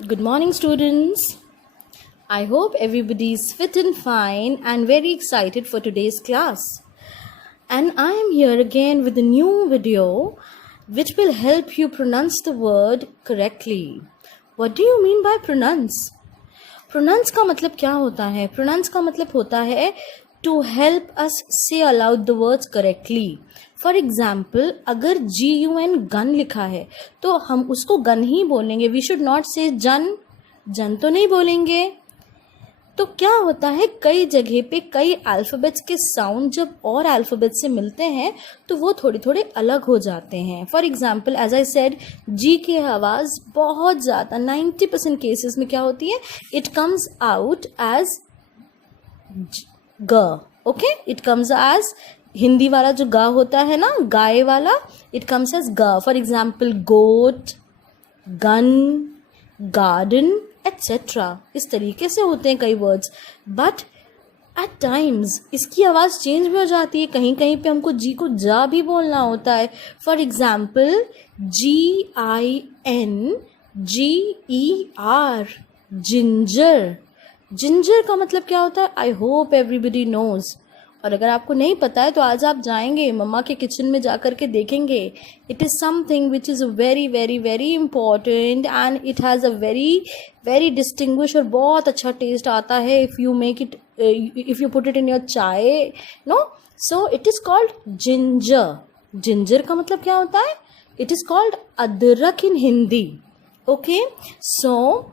Good morning, students. I hope everybody is fit and fine and very excited for today's class. And I am here again with a new video which will help you pronounce the word correctly. What do you mean by pronounce? Pronounce का मतलब क्या होता है? Pronounce का मतलब होता है to help us say aloud the words correctly. For example अगर GUN गन लिखा है तो हम उसको गन ही बोलेंगे. वी शुड नॉट से जन तो नहीं बोलेंगे. तो क्या होता है, कई जगह पे कई अल्फ़ाबेट्स के साउंड जब और अल्फ़ाबेट से मिलते हैं तो वो थोड़े थोड़े अलग हो जाते हैं. For example as I said, G की आवाज़ बहुत ज़्यादा 90% केसेस में क्या होती है, इट कम्स आउट एज ग. Okay, it comes as Hindi वाला जो गा होता है ना, गाय वाला, इट कम्स एज गा. For example goat, gun, garden etcetera. इस तरीके से होते हैं कई वर्ड्स. बट एट टाइम्स इसकी आवाज़ चेंज भी हो जाती है. कहीं कहीं पे हमको जी को जा भी बोलना होता है. For example GINGER, ginger. Ginger का मतलब क्या होता है? I hope everybody knows. और अगर आपको नहीं पता है तो आज आप जाएंगे मम्मा के किचन में जा कर के देखेंगे. It is something which is very very very important and it has a very very distinguish और बहुत अच्छा टेस्ट आता है if you make it, if you put it in your chai, no. So it is called ginger. Ginger का मतलब क्या होता है? It is called adrak in Hindi. Okay, so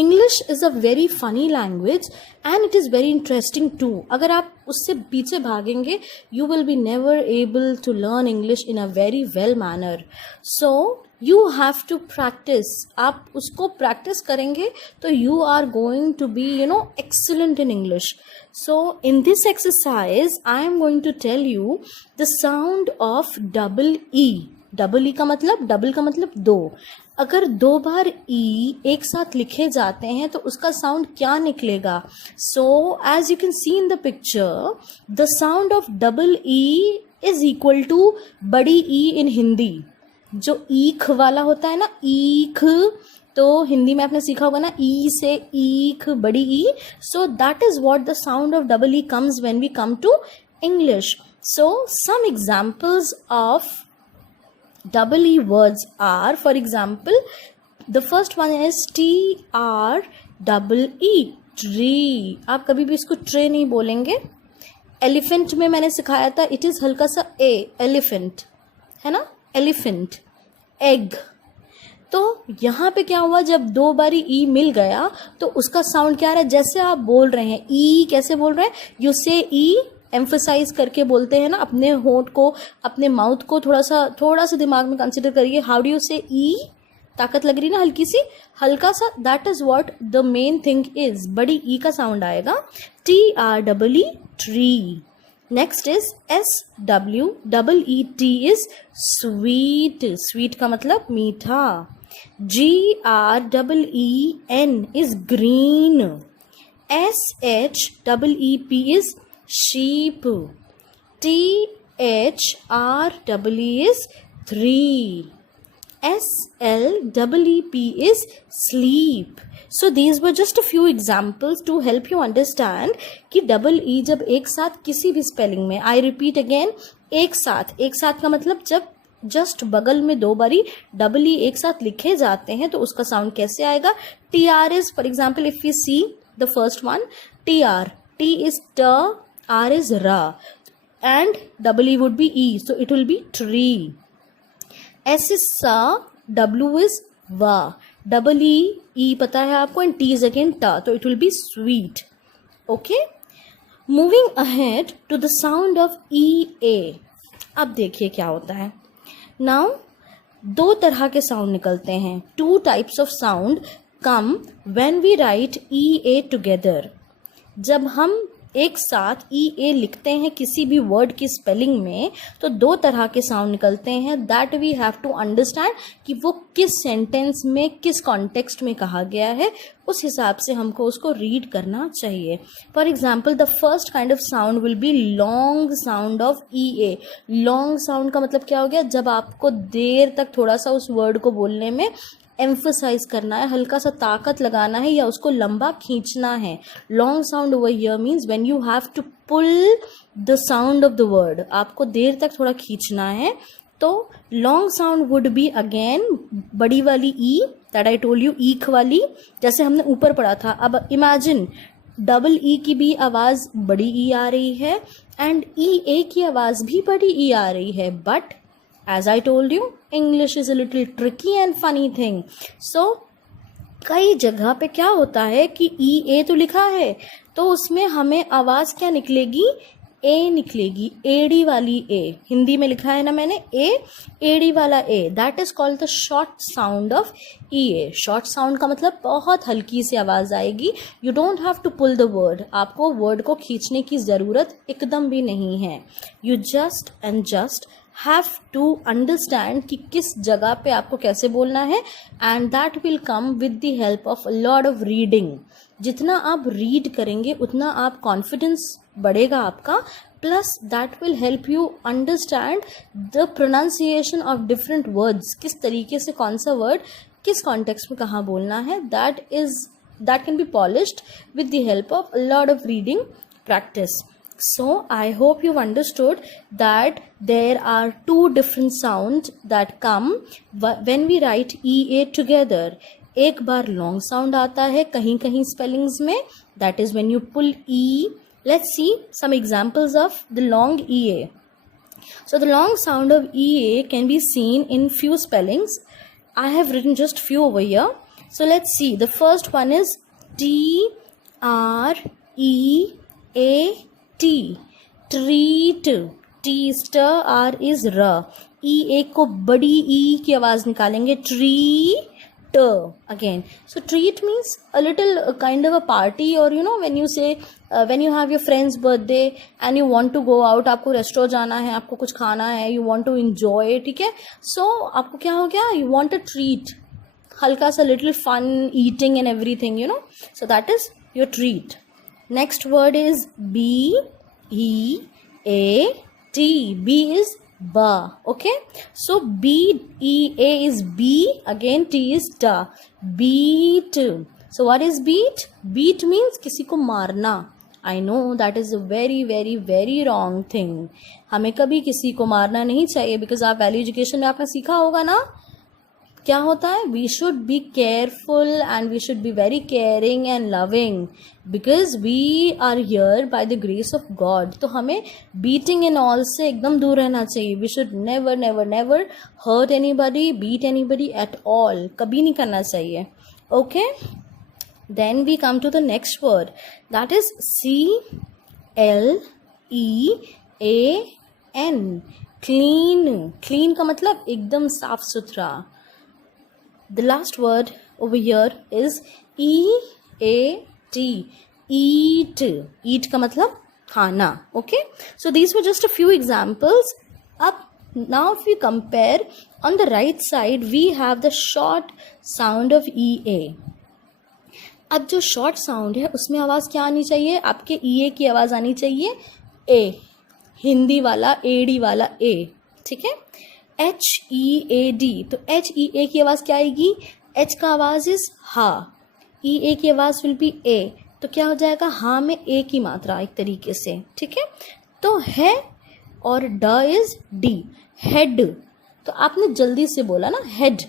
English is a very funny language and it is very interesting too. अगर आप उससे पीछे भागेंगे you will be never able to learn English in a very well manner. So you have to practice. आप उसको practice करेंगे तो you are going to be excellent in English. So in this exercise I am going to tell you the sound of double E. Double E का मतलब, double का मतलब दो. अगर दो बार ई एक साथ लिखे जाते हैं तो उसका साउंड क्या निकलेगा? So as you can see in the picture, the sound of double E is equal to बड़ी ई इन हिंदी. जो ईख वाला होता है ना, ईख, तो हिंदी में आपने सीखा होगा ना, ई से ईख, बड़ी ई. So that is what the sound of double E comes when we come to English. So some examples of double E words are, for example, the first one is TREE, tree. आप कभी भी इसको tray नहीं बोलेंगे. Elephant में मैंने सिखाया था, इट इज़ हल्का सा ए, एलिफेंट है ना, एलिफेंट. एग. तो यहाँ पे क्या हुआ, जब दो बारी ई मिल गया तो उसका साउंड क्या आ रहा है, जैसे आप बोल रहे हैं ई, कैसे बोल रहे हैं, यू से ई एम्फोसाइज करके बोलते हैं ना, अपने होंठ को, अपने माउथ को थोड़ा सा दिमाग में कंसिडर करिए. हाउ डू यू से ई? ताकत लग रही ना हल्की सी, हल्का सा. That is what the main thing is. बड़ी ई का साउंड आएगा. TREE, tree. Next is SWEET is sweet. Sweet का मतलब मीठा. GREEN is green. SHEEP is sheep. THREE is three. SLEEP is sleep. So these were just a few examples to help you understand कि double E जब एक साथ किसी भी spelling में, आई रिपीट अगेन, एक साथ का मतलब जब जस्ट बगल में दो बारी डबल ई एक साथ लिखे जाते हैं तो उसका साउंड कैसे आएगा. TR is, for example, if we see the first one, TR, T is T, R is Ra, and double E would be E, so it will be tree. S is Sa, W is Va, double E, E पता है आपको, and T is again Ta, so it will be sweet. Okay? Moving ahead to the sound of EA. अब देखिए क्या होता है. Now, दो तरह के साउंड निकलते हैं. Two types of sound come when we write EA together. जब हम एक साथ EA लिखते हैं किसी भी वर्ड की स्पेलिंग में तो दो तरह के साउंड निकलते हैं. That we have to understand कि वो किस सेंटेंस में, किस कॉन्टेक्स्ट में कहा गया है, उस हिसाब से हमको उसको रीड करना चाहिए. For example, the first kind of sound will be long sound of EA. Long sound का मतलब क्या हो गया, जब आपको देर तक थोड़ा सा उस वर्ड को बोलने में एम्फसाइज करना है, हल्का सा ताकत लगाना है या उसको लंबा खींचना है. Long sound over here means when you have to pull the sound of the word, आपको देर तक थोड़ा खींचना है. तो long sound would be again बड़ी वाली E that I told you, ईख वाली, जैसे हमने ऊपर पढ़ा था. अब इमेजिन डबल ई की भी आवाज़ बड़ी ई आ रही है एंड ई ए की आवाज़ भी बड़ी ई आ रही है. But as I told you, English is a little tricky and funny thing. So कई जगह पे क्या होता है कि ई ए तो लिखा है तो उसमें हमें आवाज़ क्या निकलेगी, ए निकलेगी, एड़ी वाली ए. हिंदी में लिखा है ना मैंने ए, एड़ी वाला ए. That is called the short sound of E ए. शॉर्ट साउंड का मतलब बहुत हल्की सी आवाज़ आएगी. You don't have to pull the word, आपको वर्ड को खींचने की ज़रूरत एकदम भी नहीं है. You just and just have to understand कि किस जगह पे आपको कैसे बोलना है and that will come with the help of lot of reading. जितना आप रीड करेंगे उतना आप कॉन्फिडेंस बढ़ेगा आपका, plus that will help you understand the pronunciation of different words. किस तरीके से कौन सा वर्ड किस कॉन्टेक्स्ट में कहाँ बोलना है, that can be polished with the help of a lot of reading practice. So I hope you've understood that there are two different sounds that come when we write EA together. एक बार long sound आता है कहीं कहीं spellings में, that is when you pull E. Let's see some examples of the long EA. So the long sound of EA can be seen in few spellings. I have written just few over here. So let's see. The first one is T R E A T. Treat. T is T, R is R. E A को बड़ी E की आवाज़ निकालेंगे. Tree. Again, so treat means a little kind of a party, or you know when you say when you have your friend's birthday and you want to go out, आपको restaurant जाना है, आपको कुछ खाना है, you want to enjoy, ठीक है. so आपको क्या हो गया, you want a treat, हल्का सा little fun eating and everything, you know, so that is your treat. Next word is B E A T. B is ba. Okay, so B E A is B, again T is ta. Beat. So what is beat? Beat means किसी को मारना. I know that is a very very very wrong thing. हमें कभी किसी को मारना नहीं चाहिए, because आप वैल्यू एजुकेशन में आपने सीखा होगा ना क्या होता है. We should be careful and we should be very caring and loving, because we are here by the grace of God. तो हमें बीटिंग एंड ऑल से एकदम दूर रहना चाहिए. We should never never never hurt anybody, beat anybody at all. कभी नहीं करना चाहिए. Okay, then we come to the next word, that is CLEAN. Clean. Clean का मतलब एकदम साफ सुथरा. The last word over here is EAT. Eat. Eat का मतलब खाना. Okay, so these were just a few examples. Up now if we compare, on the right side we have the short sound of EA. अब जो short sound है उसमें आवाज़ क्या आनी चाहिए, आपके EA की आवाज़ आनी चाहिए A, हिंदी वाला एडी वाला A. ठीक है. HEAD, तो HEA की आवाज़ क्या आएगी, H का आवाज़ इज हा, EA की आवाज़ विल बी A. तो क्या हो जाएगा, हाँ में A की मात्रा एक तरीके से. ठीक है. तो है और ड इज D, हेड. तो आपने जल्दी से बोला ना head,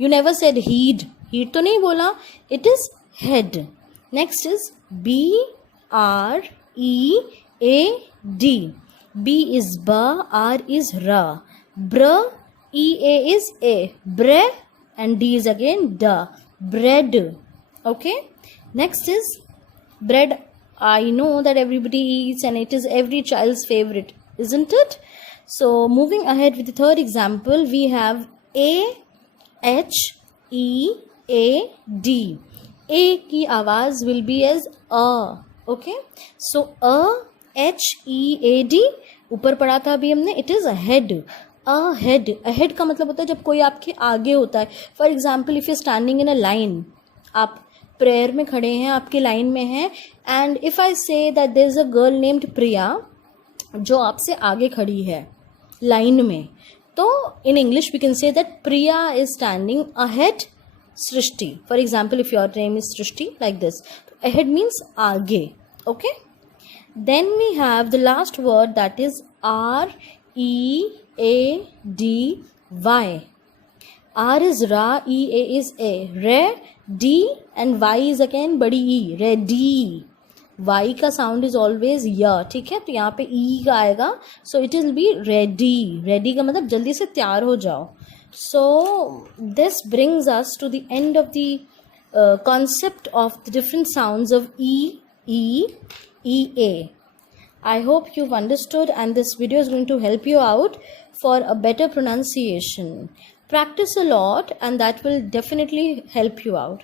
you never said heed. Heed तो नहीं बोला, it is head. Next is BREAD. B is ba, R is ra. Br, EA is A. Bre, and D is again da. Bread. Okay. Next is bread. I know that everybody eats and it is every child's favorite, isn't it? So moving ahead with the third example, we have AHEAD. A की आवाज़ will be as a. Okay. So AHEAD ऊपर पढ़ा था अभी हमने, it is ahead. Ahead. Ahead का मतलब होता है जब कोई आपके आगे होता है. For example if you standing in a line, आप प्रेयर में खड़े हैं, आपके लाइन में हैं, and if I say that there is a girl named Priya जो आपसे आगे खड़ी है लाइन में, तो in English we can say that Priya is standing ahead Srishti. For example, if your name is Srishti, like this. Ahead means आगे. Okay. Then we have the last word, that is R-E-A-D-Y. R is Ra, E-A is A. Re, D and Y is again बड़ी E. Ready. Y का sound is always य, ठीक है, तो यहाँ पे E का आएगा, so it will be ready. Ready का मतलब जल्दी से तैयार हो जाओ. So this brings us to the end of the concept of the different sounds of E, E, E-A. I hope you've understood, and this video is going to help you out for a better pronunciation. Practice a lot and that will definitely help you out.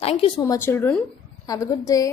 Thank you so much, children. Have a good day.